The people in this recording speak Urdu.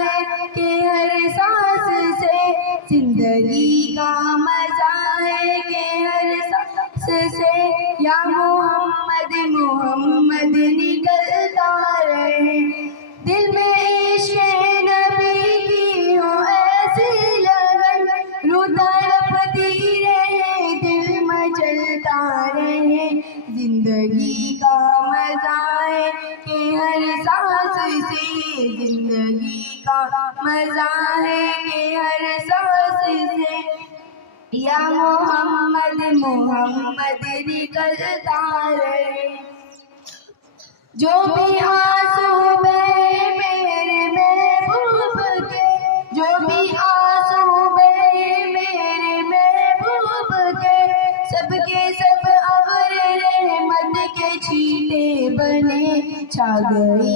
ہے کہ ہر سانس سے زندگی کا مزہ ہے کہ ہر سانس سے یا محمد محمد نکلتا رہے دل میں عشق نبی کی ہو ایسی لگن روح تڑپتی رہے دل مچلتا رہے زندگی کا مزہ ہے کہ ہر سانس سے زندگی کا مزہ ہے کہ ہر سانس سے یا محمد محمد نکلتا رہے جو بھی آنسو بہے میرے محبوب کے جو بھی آنسو بہے میرے محبوب کے سب ابر رحمت کے چھینٹے بنے چھا گئی